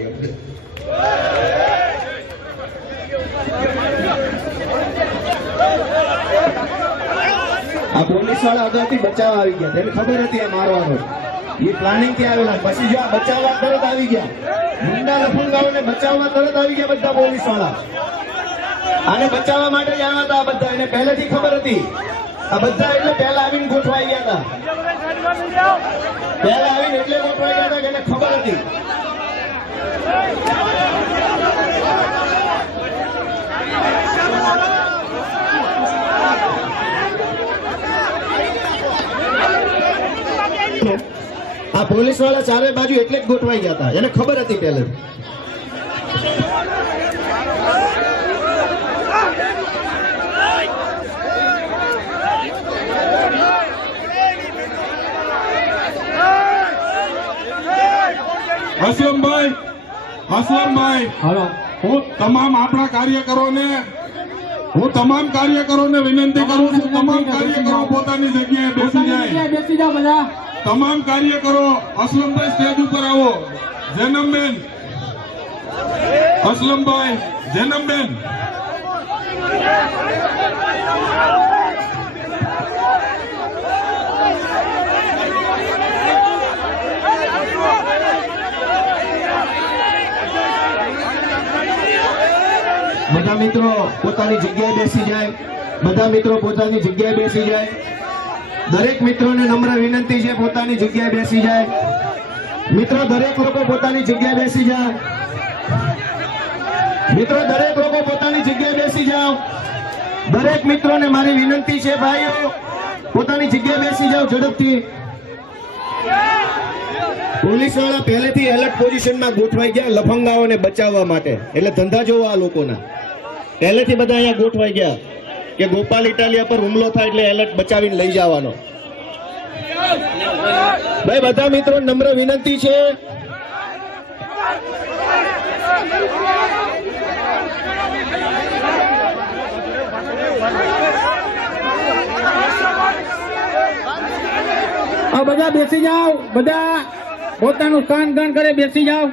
આ પોલીસ વાળા અગાઉથી બચાવ આવી ગયા, તેને ખબર હતી આ મારવાનો, એ પ્લાનિંગ થી આવેલા. પછી જો આ બચાવવા તરત આવી ગયા, ગુંડા લફંગાઓને બચાવવા તરત આવી ગયા બધા પોલીસ વાળા. આને બચાવવા માટે જ આવ્યા હતા બધા, એને પહેલેથી ખબર હતી. આ બધા એટલે પહેલા આવીને ગોઠવાઈ ગયા હતા, પહેલા આવીને એટલે ગોઠવાઈ ગયા હતા કે એને ખબર હતી. આ પોલીસ વાળા ચારે બાજુ એટલે જ ગોઠવાઈ ગયા હતા, એને ખબર હતી પહેલે. અસલમભાઈ, હું તમામ આપણા કાર્યકરોને વિનંતી કરું છું, તમામ કાર્યકરો પોતાની જગ્યાએ બેસી જાઓ બધા. તમામ કાર્યકરો અસલમભાઈ સ્ટેજ ઉપર આવો. જેનમબેન, અસલમભાઈ, જેનમબેન, બધા મિત્રો પોતાની જગ્યાએ બેસી જાય, બધા મિત્રો પોતાની જગ્યાએ બેસી જાય. દરેક મિત્રોને નમ્ર વિનંતી છે પોતાની જગ્યાએ બેસી જાય. મિત્રો દરેક લોકો પોતાની જગ્યાએ બેસી જાય. મિત્રો દરેક લોકો પોતાની જગ્યાએ બેસી જાઓ. દરેક મિત્રોને મારી વિનંતી છે ભાઈઓ, પોતાની જગ્યાએ બેસી જાઓ ઝડપથી. પોલીસ વાળા પહેલેથી એલર્ટ પોઝિશનમાં ગોઠવાઈ ગયા લફંગાઓને બચાવવા માટે. એટલે ધંધા જોવો આ લોકોના, પહેલેથી બધા અહીંયા ગોઠવાઈ ગયા કે ગોપાલ ઇટાલિયા પર હુમલો થાય એટલે એલર્ટ બચાવીને લઈ જવાનો. ભાઈ બધા મિત્રો નમ્ર વિનંતી છે, બધા બેસી જાઓ, બધા પોતાનું સ્થાન ગ્રહણ કરે બેસી જાઓ.